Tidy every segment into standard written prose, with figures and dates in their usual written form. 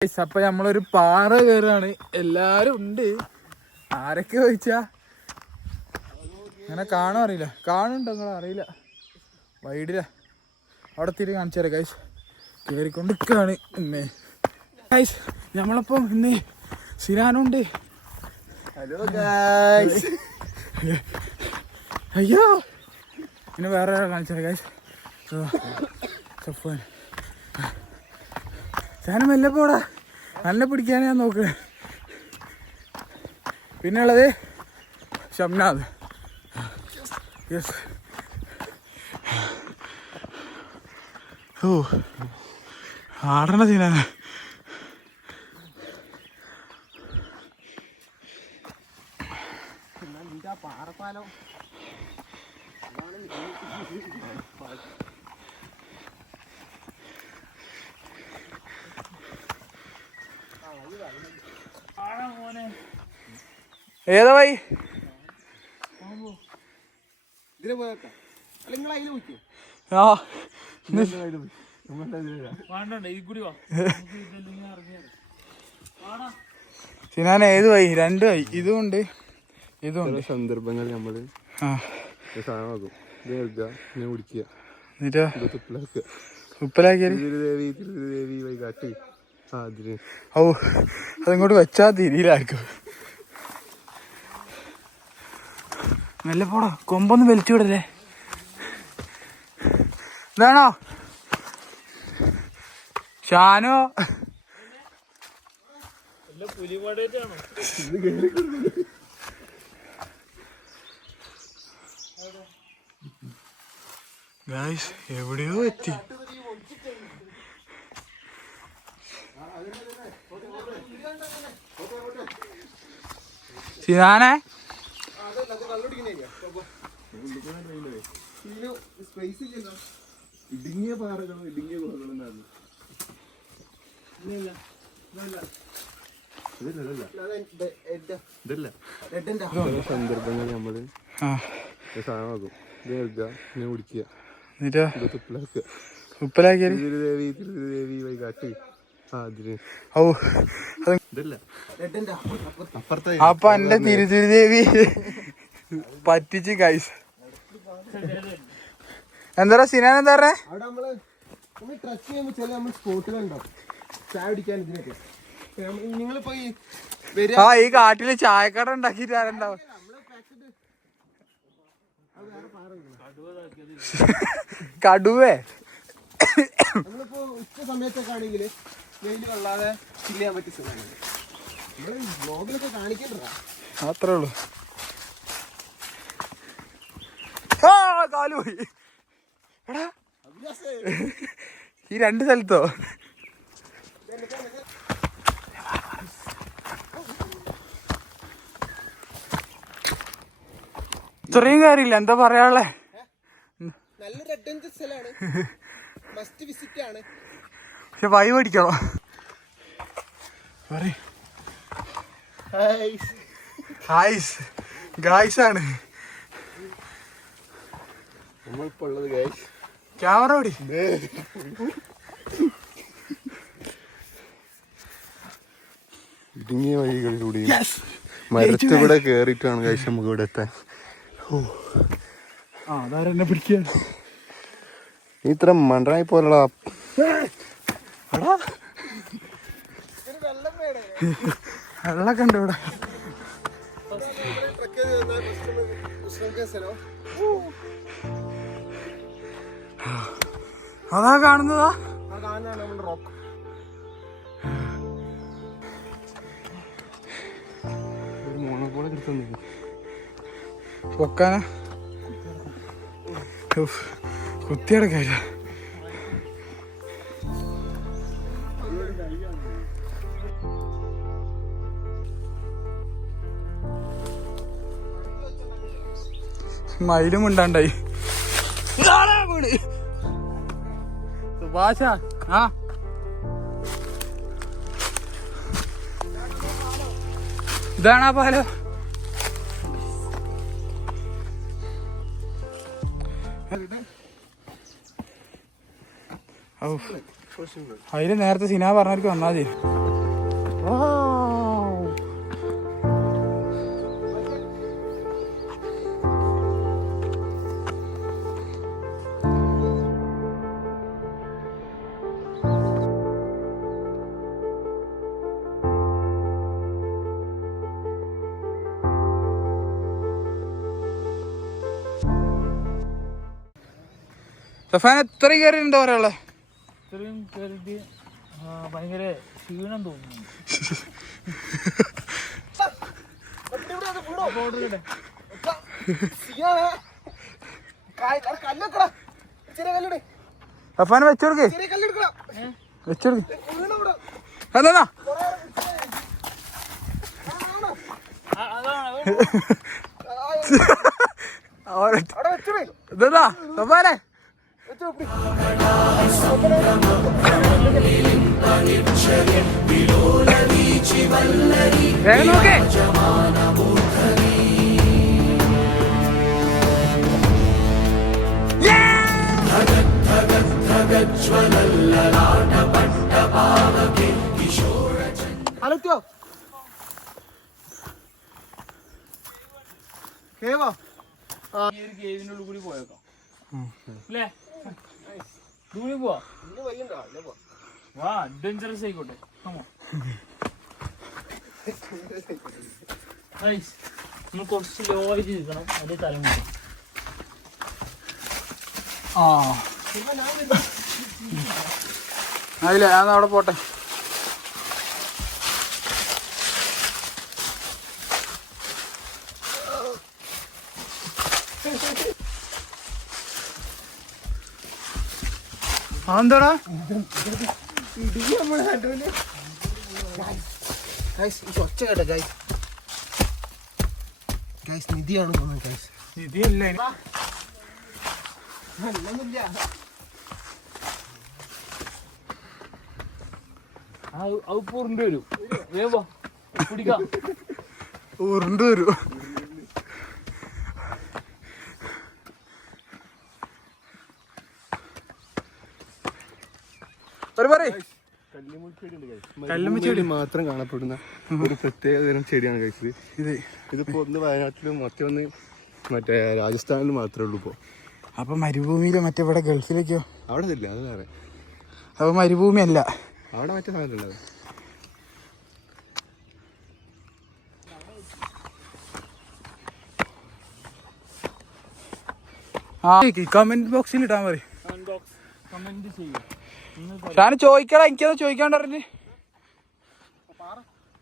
അപ്പൊ നമ്മളൊരു പാറ കയറാണ്. എല്ലാരും ഉണ്ട്. ആരൊക്കെ ചോദിച്ചാ അങ്ങനെ കാണാൻ അറിയില്ല. കാണുന്നുണ്ടോ നിങ്ങൾ അറിയില്ല. വൈഡില അവിടെ തിരി കാണിച്ചു തരാം ഗൈസ്. കയറിക്കൊണ്ടിരിക്കുകയാണ് ഇന്നേ ഗൈസ്. നമ്മളപ്പം ഇന്ന് സിനാനുണ്ട്. Hello guys. അയ്യോ പിന്നെ വേറെ കാണിച്ചു തരാം ഗൈസ്. സാധനം മെല്ലെ പോടാ, നല്ല പിടിക്കാനാ ഞാൻ നോക്കണേ. പിന്നെ ഉള്ളത് ഷംനാദ്. യെസ്. ഓ ആടണ സീനാണ്. പാറപ്പാലം ഏതാ വൈ ഇതിനെ പോയേക്കാം. അല്ല നിങ്ങൾ അതിൽ പോയിക്കോ. ആ സിനാൻ ഏത് വൈ? രണ്ട് വൈ, ഇതുമുണ്ട് ഇതുമുണ്ട്. സന്ദർഭങ്ങൾ നമ്മള് സാധനമാക്കും. കുടിക്കുക, എന്നിട്ട് ഉപ്പിലാക്കിയാൽ വൈകാട്ട് ഓ അതിങ്ങോട്ട് വെച്ചാ തിരിയിലായിരിക്കും. നല്ല പോടാ, കൊമ്പൊന്നും വലിച്ചു വിടല്ലേ. ഇതാണോ ഷാനോ? ഗായ്സ് എവിടെയോ എത്തി. സിനാനെ ഇടുങ്ങിയ പാറകളും ഇടുങ്ങിയ ഗുഹകളും സന്ദർഭങ്ങൾ നമ്മള് സാധനമാക്കും. കുടിക്കുക, എന്നിട്ട് ഉപ്പിലാക്കിയാൽ വൈകാട്ട് അപ്പൊ എന്റെ തിരുതിരുദേവി പറ്റിച്ച് ഗൈസ്. എന്താ സിനാൻ എന്താ പറഞ്ഞേ? അവിടെ നമ്മള് ട്രക്ക് ചെയ്യുമ്പോ ചില നമ്മൾ സ്പോട്ടുകളുണ്ടാവും ചായ കുടിക്കാൻ. ഇതിനൊക്കെ നിങ്ങളിപ്പോ ഈ കാട്ടില് ചായക്കട ഉണ്ടാക്കിട്ട് ആരുണ്ടാവും? കടുവേ? നമ്മളിപ്പോ ഉച്ച സമയത്തൊക്കെ ആണെങ്കിൽ വെയിൽ കൊള്ളാതെ ചില്ല് ചെയ്യാൻ പറ്റിയ സ്ഥലമാണ്. നമ്മള് ബ്ലോഗിലൊക്കെ കാണിക്കേണ്ടതാ. അത്രേ ഉള്ളു. കാല് പോയി. എടാ ഈ രണ്ട് സ്ഥലത്തോ? ഇത്രയും കാര്യമില്ല, എന്താ പറയാനുള്ളേ? നല്ലൊരു അഡ്വഞ്ചർ സ്ഥലമാണ്, മസ്റ്റ് വിസിറ്റ് ആണ്. പക്ഷെ വൈ പഠിക്കണോ? ഗായ്സ് ആണ് നമ്മളിപ്പോ ഉള്ളത്. ഗായ്സ് ക്യാമറ ഓടി. ഇടുങ്ങിയ വഴികളിലൂടെ മരത്തിവിടെ കേറിയിട്ടാണ് ഗായ്സ് നമുക്ക് ഇവിടെ എത്താൻ. അതാരെന്നെ പിടിക്കാൻ ഇത്ര മണ്ടനായി പോലുള്ള വെള്ളമൊക്കെ ഉണ്ട് ഇവിടെ. അതാ കാണുന്നതാ റോക്ക്. മോണക്കൂടെ കിട്ടുന്നു പൊക്കാനാ കുത്തിയടക്കില്ല. മയിലും ഉണ്ടാണ്ടായി. സുഭാഷ ഇതാണാ പാലോ? അതിന് നേരത്തെ സിനിമ പറഞ്ഞവർക്ക് വന്നാൽ മതി. സഫാൻ എത്രയും കയറി എന്താ പറയാ? ഇത്രയും കയറിയിട്ട് ഭയങ്കര ക്ഷീണം തോന്നുന്നു. സഫാൻ വെച്ചോടുക്ക് വെച്ചോടുക്ക്. അതാ ഇതാ സഫാനെ വേഗം നോക്കേ. ഹലോ കേവോ ഈ ഒരു കേവിൻ്റെ ഉള്ളിൽ കൂടി പോയേക്കാം അല്ലേ? ദൂരെ പോവാ. വാ അഡ്വഞ്ചറസ് ആയിക്കോട്ടെ. നമ്മൾ കുറച്ച് സ്ലോ ആയിട്ട് ഇരിക്കണം. അതേ തലമുറ അതില്ല, ഞാൻ അവിടെ പോട്ടെ. അതെന്താടാ ഒച്ച കേട്ടോ ഗൈസ്? ഗൈസ് നിധിയാണ് തോന്നുന്നത് ഗൈസ്. ഇതില്ല ഒന്നുമില്ല. ഉരുണ്ട് വരും. വേഗം പിടിക്കാം. ഉരുണ്ട് വരും. കല്ലുമ്മച്ചെടി മാത്രം കാണപ്പെടുന്ന ഒരു പ്രത്യേക തരം ചെടിയാണ് കഴിച്ചത്. ഇതിപ്പോ ഒന്ന് വയനാട്ടിലും മറ്റേ ഒന്ന് മറ്റേ രാജസ്ഥാനിലും മാത്രമേ ഉള്ളൂ ഇപ്പോ. അപ്പൊ മരുഭൂമിയിലോ മറ്റേ ഇവിടെ ഗൾഫിലേക്കോ? അവിടെ ഇല്ല, അത് വേറെ. അപ്പൊ മരുഭൂമി അല്ല, അവിടെ മറ്റേ സാധനമുള്ളത്. കമന്റ് ബോക്സിൽ ഇടാൻ പറയും. കമന്റ് ചെയ്യും. ഞാൻ ചോദിക്കടാ, എനിക്കത് ചോദിക്കാണ്ട് പറഞ്ഞ്.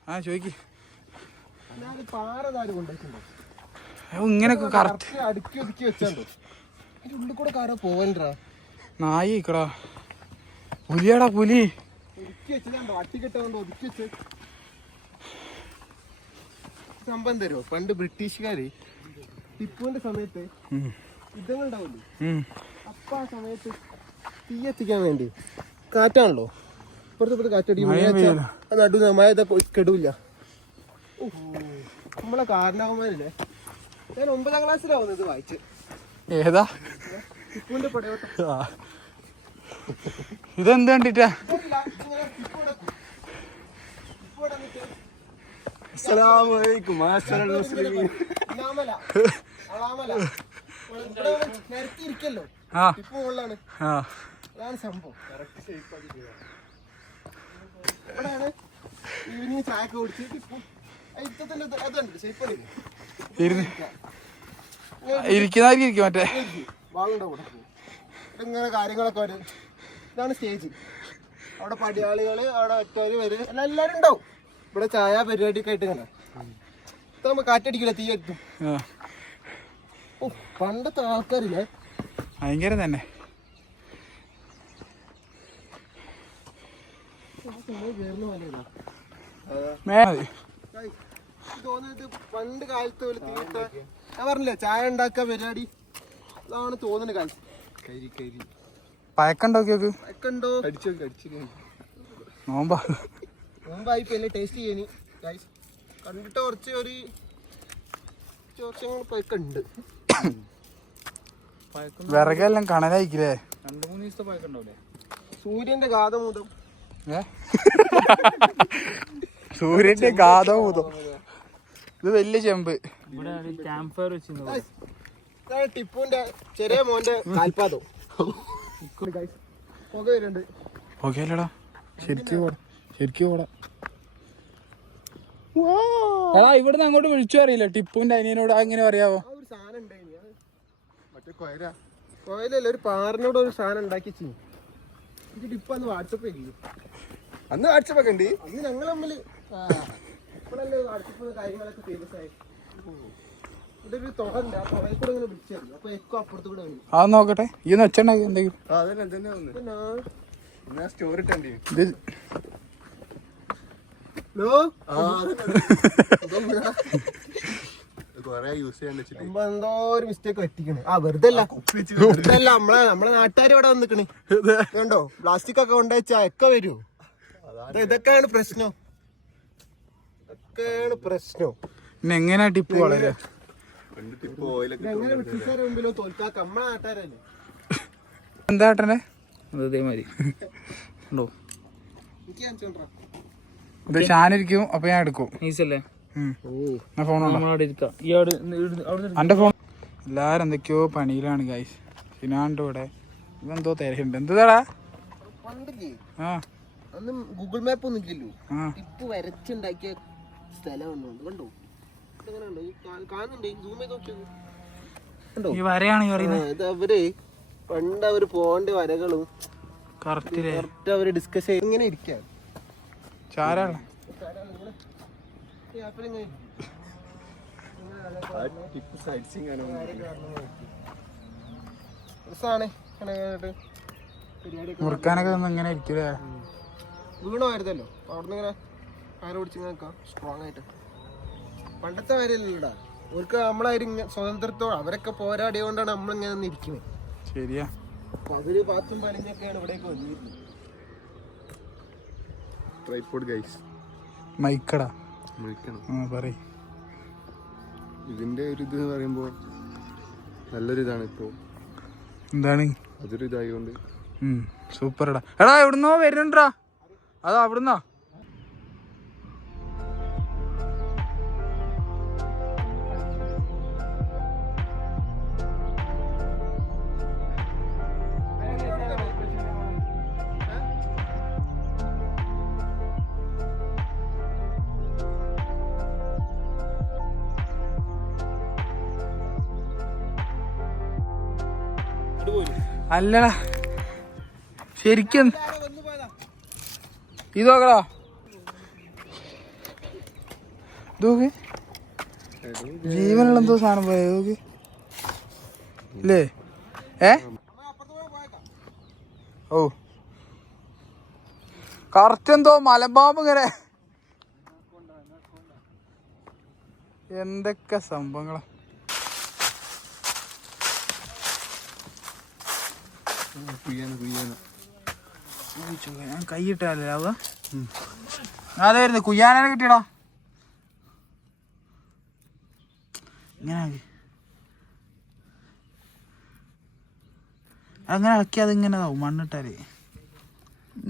ആ ചോദിക്ക്. ഇങ്ങനൊക്കെ കറക്റ്റ് അടുക്കി ഒതുക്കി വെച്ചോ. ഉള്ളിൽ കൂടെ കാരോ പോവണ്ടാ. നായി ഇക്കടാ, പുലിയാടാ പുലി. ഒതുക്കി വെച്ചതാണ്ടോ, അട്ടിക്കെട്ടുണ്ടോ ഒതുക്കി വെച്ച്. സംഭവം തരുമോ? പണ്ട് ബ്രിട്ടീഷുകാര് ടിപ്പുവിന്റെ സമയത്ത് യുദ്ധങ്ങൾ ഉണ്ടാവില്ലേ, അപ്പൊ ആ സമയത്ത് തീ എത്തിക്കാൻ വേണ്ടി കാറ്റാണല്ലോ, ഇപ്പുറത്ത് കാറ്റടിക്കും. നടു മഴ കെടൂല. നമ്മളെ കാരണവന്മാരില്ലേ, ഞാൻ 9ാം ക്ലാസ്സിലാവുന്നത് ഇത് വായിച്ച്. ഏതാ ടിപ്പുവിന്റെ പടയോട്ടം. ഇതെന്ത് കണ്ടിട്ടാ? നിരത്തിയിരിക്കല്ലോ ടിപ്പു മുകളിലാണ്. അതാണ് സംഭവം. ഇവിടെയാണ് ഈവനിങ് ചായ ഒക്കെ കുടിച്ച് ടിപ്പു അതുണ്ട് ഷേപ്പല്ലേ ഇരിക്കുന്നതായിരിക്കും മറ്റേ വാളുണ്ടോ ഇവിടെ. ഇങ്ങനെ കാര്യങ്ങളൊക്കെ വരും. ഇതാണ് സ്റ്റേജ്. അവിടെ പടിയാളികള്, അവിടെ ഒറ്റവര് വരും, എല്ലാവരും ഉണ്ടാവും. ഇവിടെ ചായ പരിപാടിയൊക്കെ ആയിട്ട് ഇങ്ങനെ ഇതാകുമ്പോ കാറ്റടിക്കില്ല, തീ എത്തും. ഓ പണ്ടത്തെ ആൾക്കാരില്ലേ ഭയങ്കര തന്നെ. തോന്നുന്നത് പണ്ട് കാലത്ത് പോലെ തീട്ട ഞാൻ പറഞ്ഞില്ലേ ചായ ഉണ്ടാക്കുക പരിപാടി, അതാണ് തോന്നുന്നത്. കാലത്ത് കരി കരി പയക്കണ്ടോക്കിയോക്ക് പയക്കണ്ടോ നോമ്പാ നോമ്പായി. പിന്നെ ടേസ്റ്റ് ചെയ്യാന് കണ്ടിട്ട് കുറച്ച് ഒരു വർഷങ്ങൾ പയക്കുണ്ട്. വിറകെല്ലാം കണലായിക്കില്ലേ? 2-3 ദിവസത്തെ പഴക്കണ്ടാവില്ലേ? സൂര്യന്റെ ഗാതമൂതം. സൂര്യന്റെ ഗാതമൂതം. ഇത് വലിയ ചെമ്പ്. ഇവിടെ ക്യാമ്പ് ഫയർ വെച്ചിരുന്നു. ടിപ്പുന്റെ ചെറിയ മോന്റെ കാൽപാദം. പുക വരുന്നുണ്ട്. ഓക്കെയല്ലടാ, ശരിക്കും പോടാ. എടാ ഇവിടുന്ന് അങ്ങോട്ട് വിളിച്ചു അറിയില്ല ടിപ്പുന്റെ അനിയനോട് അങ്ങനെ പറയാവോ? ആ ഒരു സാധനം ഉണ്ടായിനി. മറ്റേ കൊയലല്ല, ഒരു പാറിനോട് ഒരു സാധനം ഉണ്ടാക്കി വെച്ചു. എനിക്ക് ടിപ്പ് അന്ന് വാട്സപ്പ് ചെയ്തു. അന്ന് വാട്സപ്പ് ഒക്കെ ഉണ്ട്. അന്ന് ഞങ്ങൾ തമ്മില് ഇപ്പോഴല്ലേ വാട്സപ്പ് കാര്യങ്ങളൊക്കെ ഫേമസ് ആയി. ഇവിടെ ഒരു തുക ഉണ്ട്, ആ തുകയിൽ കൂടെ ഇങ്ങനെ വിളിച്ചായിരുന്നു. അപ്പൊ എക്കോ അപ്പുറത്ത് കൂടെ വന്നു. അത് നോക്കട്ടെ, ഈ ഒച്ചുണ്ടാക്കി എന്തെങ്കിലും. സ്റ്റോറി ഇട്ടേ ഇത് എന്തോ ഒരു മിസ്റ്റേക്ക് പറ്റിക്കണ്. ആ വെറുതെ അല്ല നമ്മളെ നാട്ടുകാർ ഇവിടെ വന്നിക്കണ് കണ്ടോ. പ്ലാസ്റ്റിക് ഒക്കെ കൊണ്ടുവച്ചാ ഒക്കെ വരുമോ? ഇതൊക്കെയാണ് പ്രശ്നം. പിന്നെ എങ്ങനെയാ ടിപ്പ് വളരെ എങ്ങനെ ബ്രിട്ടീഷുകാരെ മുമ്പിലോ തോൽക്കാക്ക നമ്മളെ നാട്ടുകാരല്ലേ. എന്താ ഏട്ടനെ അതേമാതിരി ഉണ്ടോ? എനിക്ക് കാണിച്ചോണ്ടാ. ഇത് ഷാനിരിക്കും, അപ്പൊ ഞാൻ എടുക്കും. ഈസല്ലേ ഫോൺ എന്റെ ഫോൺ. എല്ലാരും എന്തൊക്കെയോ പണിയിലാണ് ഗൈസ്. ഫിനാണ്ട് ഇവിടെ ഇവെന്തോ തിരക്കുണ്ട്. എന്താടാ? ആ അന്ന് ഗൂഗിൾ മാപ്പ് ഒന്നും ഇല്ലല്ലോ. ടിപ്പ് വരച്ചുണ്ടാക്കിയ സ്ഥലം കണ്ടോ? ഈ വരയാണ് ഇത് അവര് പണ്ട് അവര് പോകേണ്ട വരകളും കറക്റ്റ് അവര് ഡിസ്കസ് ചെയ്ത് ഇങ്ങനെ ഇരിക്കാണ്. ചാരാണ് മുറുക്കാനൊക്കെ ഇങ്ങനെ ഇരിക്കൂലേ. വീണമായിരുന്നല്ലോ അവിടുന്ന് ഇങ്ങനെ ആരെ പിടിച്ചിങ്ങനെ നിൽക്കാം സ്ട്രോങ് ആയിട്ട്. പണ്ടത്തെ കാര്യമല്ലടാ, അവർക്ക് നമ്മളാരും സ്വതന്ത്രത്തോടെ അവരൊക്കെ പോരാടിയ കൊണ്ടാണ് നമ്മളിങ്ങനെ ഒന്ന് ഇരിക്കുന്നത്. ശരിയാ. അപ്പൊ അവര് പാത്തും പണിഞ്ഞൊക്കെയാണ് ഇവിടേക്ക് വന്നിരുന്നത്. മൈക്കടാ പറയ്. ഇതിന്റെ ഒരു ഇത് പറയുമ്പോ നല്ലൊരു ഇതാണ്. ഇപ്പൊ എന്താണ് അതൊരു ഇതായതുകൊണ്ട് സൂപ്പർടാ. എടാ എവിടുന്നോ വരുന്നുണ്ടാ. അതോ അവിടുന്നോ? അല്ലടാ ശരിക്കും ഇത് നോക്കടാ. ഇതൊക്കെ ജീവനുള്ള എന്തോ സാധനം പോയ ഇതൊക്കെ ഇല്ലേ? ഓ കറക്റ്റ് എന്തോ മലമ്പാമ്പ് ഇങ്ങനെ എന്തൊക്കെ സംഭവങ്ങളാ. ഞാൻ കൈയിട്ടല്ലേ അവ അതായിരുന്നു കുയ്യാനെ കിട്ടിയടാ. ഇങ്ങനെ അങ്ങനെ ആക്കി അതിങ്ങനെ ആവും മണ്ണിട്ടാല്.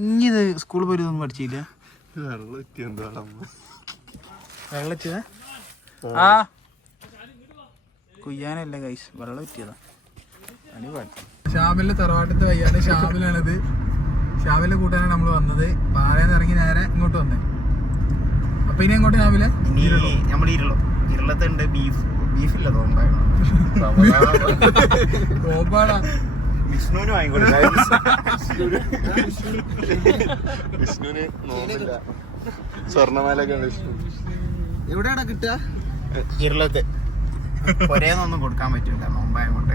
ഇനി ഇത് സ്കൂളിൽ പോയി ഒന്നും പഠിച്ചില്ല. വെള്ളത്തിയതാ? ആ കുയ്യാനല്ല ഗൈസ്, വെള്ളം എത്തിയതാ. ഷാമിലിന്റെ തറവാട്ടത്തെ വയ്യാണ്. ഷാമിലാണിത്. ഷാമിലിന്റെ കൂട്ടാനാണ് നമ്മൾ വന്നത്. പാലന്ന് ഇറങ്ങി നേരെ ഇങ്ങോട്ട് വന്നേ. അപ്പൊ ഇനി എങ്ങോട്ട് ഷാമിലെ? നമ്മൾ ഇരുളത്തുണ്ട് ബീഫില്ല തോമ്പാടാ. വിഷ്ണുവിന് വാങ്ങിക്കൊടുക്കാം. വിഷ്ണുവിന് നോക്കില്ല. സ്വർണ്ണമാലൊക്കെ വിഷ്ണു എവിടെയാടാ കിട്ടുക? ഇരുളത്ത് ഒരേന്നൊന്നും കൊടുക്കാൻ പറ്റില്ല, നോമ്പായ കൊണ്ട്.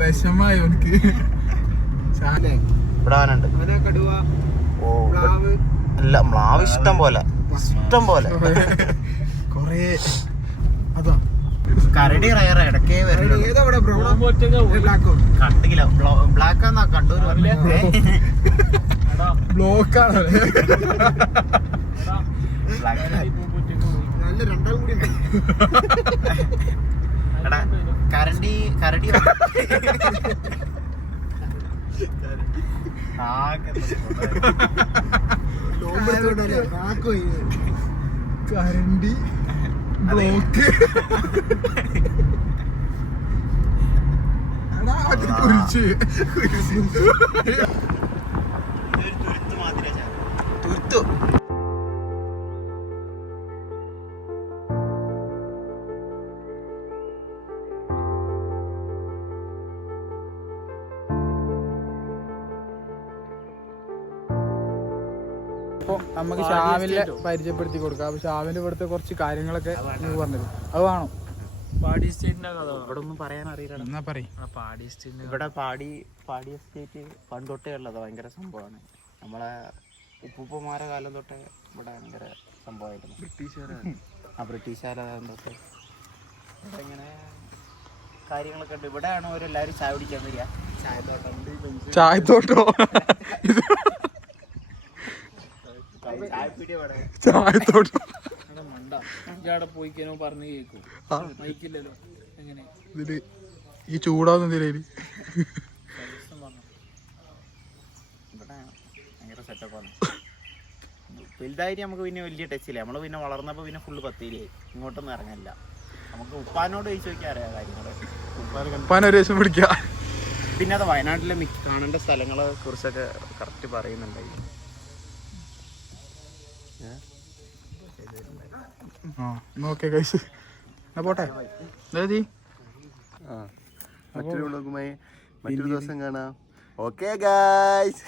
വിഷമായി എനിക്ക്. കടുവ, ഇല്ല മ്ലാവ് ഇഷ്ടം പോലെ കൊറേ. അതാ കരടി റയർ ഇടക്കേ കണ്ടില്ല. ബ്ലാക്കാന്നാ കണ്ടൂര് ബ്ലോക്കാണ്. നല്ല രണ്ടാളും കൂടി കരടി കരണ്ടി ബ്ലോക്ക് കുരിച്ച് തുരുത്തു. അപ്പോൾ നമുക്ക് ഷാവിലെ പരിചയപ്പെടുത്തി കൊടുക്കാം. അപ്പൊ ഷാവിന്റെ ഇവിടുത്തെ കുറച്ച് കാര്യങ്ങളൊക്കെ നിങ്ങൾക്ക് പറഞ്ഞത് അത് വേണം. പാടി എസ്റ്റേറ്റിന്റെ കഥ ഇവിടെ ഒന്നും പറയാൻ അറിയില്ല. എന്നാ പറയും. പാടി എസ്റ്റേറ്റിന്റെ ഇവിടെ പാടി എസ്റ്റേറ്റ് പണ്ടൊട്ടേ ഉള്ളത് ഭയങ്കര സംഭവമാണ്. നമ്മളെ ഉപ്പുപ്പമാരെ കാലം തൊട്ടേ ഇവിടെ ഭയങ്കര സംഭവമായിരുന്നു. ബ്രിട്ടീഷുകാരെ കാലം തൊട്ട് ഇവിടെ ഇങ്ങനെ കാര്യങ്ങളൊക്കെ ഉണ്ട്. ഇവിടെയാണ് അവരെല്ലാവരും ചായ കുടിക്കാൻ വരിക. ചായത്തോട്ടോ ചായത്തോട്ടോ മണ്ട ഇയാടെ പോയിക്കാനോ പറഞ്ഞു കേൾക്കും. മൈക്കില്ലല്ലോ എങ്ങനെ ഇതില് ഈ ചൂടാവുന്ന ഇവിടെ ഭയങ്കര സെറ്റപ്പാണ്. വലുതായിട്ട് നമുക്ക് പിന്നെ വലിയ ടച്ചില്ല. നമ്മൾ പിന്നെ വളർന്നപ്പോൾ പിന്നെ ഫുള്ള് പത്തിരിയായി. ഇങ്ങോട്ടൊന്നും ഇറങ്ങില്ല. നമുക്ക് ഉപ്പാനോട് ചോദിച്ചു നോക്കിയാൽ അറിയാം കാര്യങ്ങൾ. ഉപ്പാനൊരു ദിവസം പിടിക്കാം. പിന്നെ അത് വയനാട്ടിലെ കാണേണ്ട സ്ഥലങ്ങളെ കുറിച്ചൊക്കെ കറക്റ്റ് പറയുന്നുണ്ടായി. ഓക്കെ ഗൈസ് എന്നാ പോട്ടെ. മറ്റൊരു ദിവസം കാണാം. Okay guys.